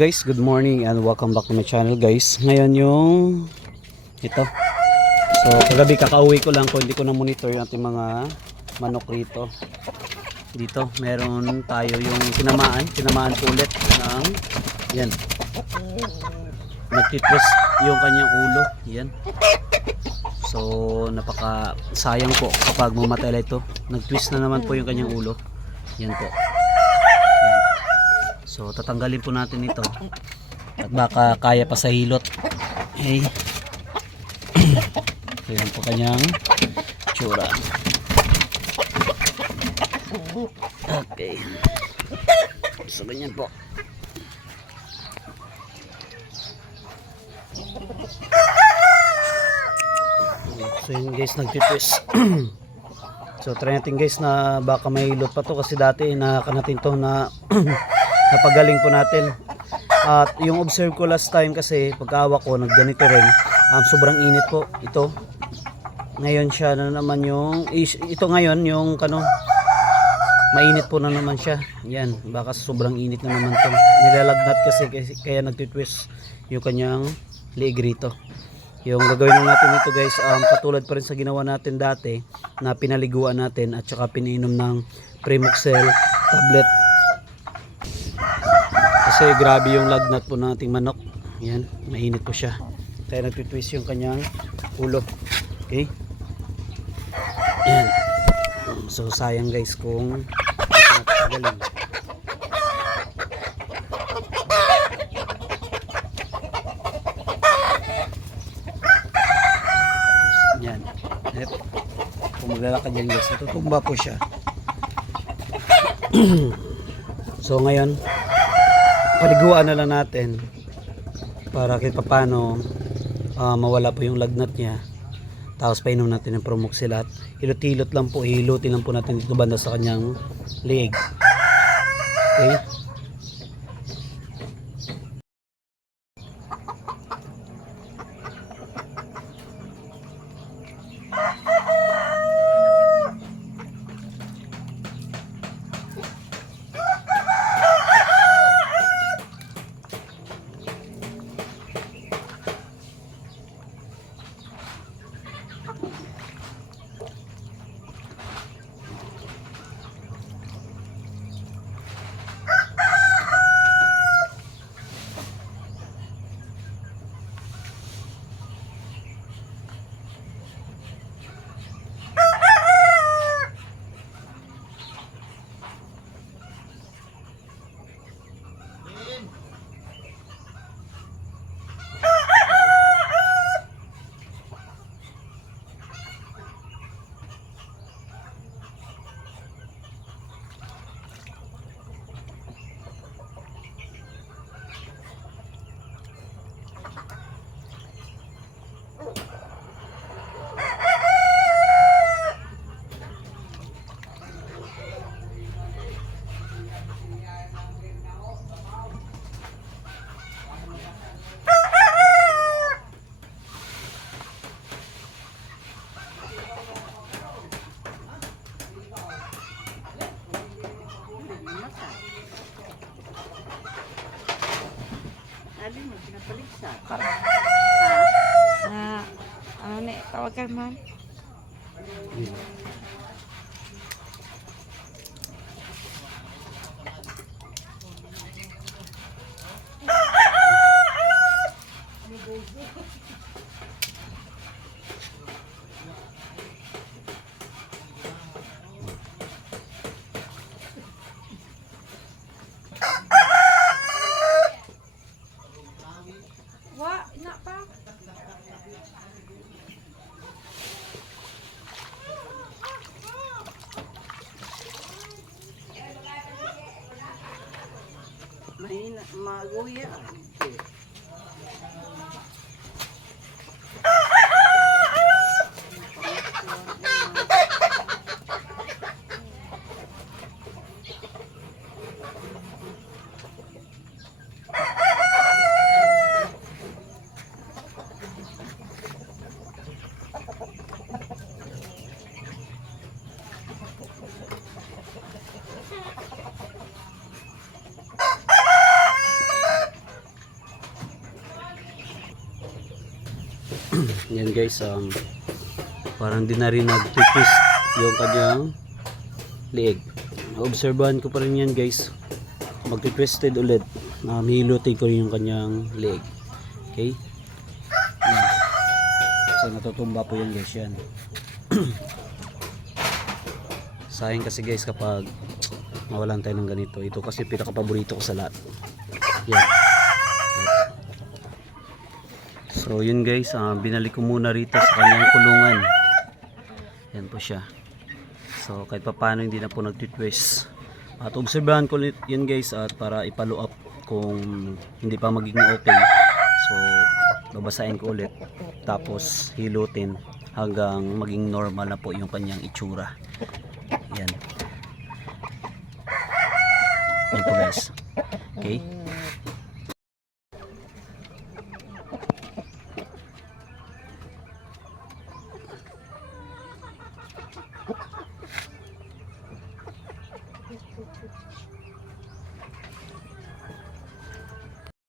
Guys, good morning and welcome back to my channel guys. Ngayon yung ito. So kagabi kakauwi ko lang ko, hindi ko na monitor yung ating mga manok rito. Dito meron tayo yung tinamaan po ulit ng yan. Nagtitwist yung kanyang ulo. Yan. So napaka sayang po kapag mamatay ito. Nagtwist na naman po yung kanyang ulo. Yan po. So tatanggalin po natin ito at baka kaya pa sa hilot. Okay. Ayan po kanyang tsura. Okay. So ganyan po. So yun guys, nagtitwist. So try natin guys na baka may hilot pa to kasi dati natin to na napagaling po natin. At yung observe ko last time kasi pagkawa ko nagganito rin, sobrang init po ito. Ngayon siya na naman yung ito ngayon yung mainit po na naman siya. Yan, baka sobrang init na naman to. Nilalagnat kasi kaya nagtitwist yung kanyang liig rito. Yung gagawin natin ito guys, katulad pa rin sa ginawa natin dati na pinaliguan natin at saka pinainom ng Primoxel tablet. Kasi grabe yung lagnat po ng ating manok. Yan, mainit po siya. Kaya nagtitwist yung kanyang ulo. Okay? Yan. So sayang guys kung galing. Yan. Yep. Kung maglalakad yan guys, tutumba po siya. So ngayon paliguan na lang natin para kahit paano mawala po yung lagnat niya. Tapos painom natin ng Primoxel at hilot-hilot lang po, hilutin lang po natin dito banda sa kanyang leeg. Okay? Sabi mo, pinapaligsa. Ano na, tawagan man. Wa, ina pa. Mahina, maguya. Yan guys, parang di na rin nag-twist yung kanyang liig. Obserbahan ko pa rin yan guys. Mag-twisted ulit. Hilutin ko rin yung kanyang liig. Okay? Yan. So natutumba po yan guys yan. Sayang kasi guys kapag mawalan tayo ng ganito. Ito kasi pinaka-paborito ko sa lahat. Yan. So yun guys, binalik ko muna rito sa kanyang kulungan. Yan po siya. So kahit pa paano hindi na po nagtitwist. At obserbahan ko ulit yun guys at para ipalo up kung hindi pa magiging okay. So babasahin ko ulit. Tapos hilutin hanggang maging normal na po yung kanyang itsura. Yan. Yan po guys. Okay.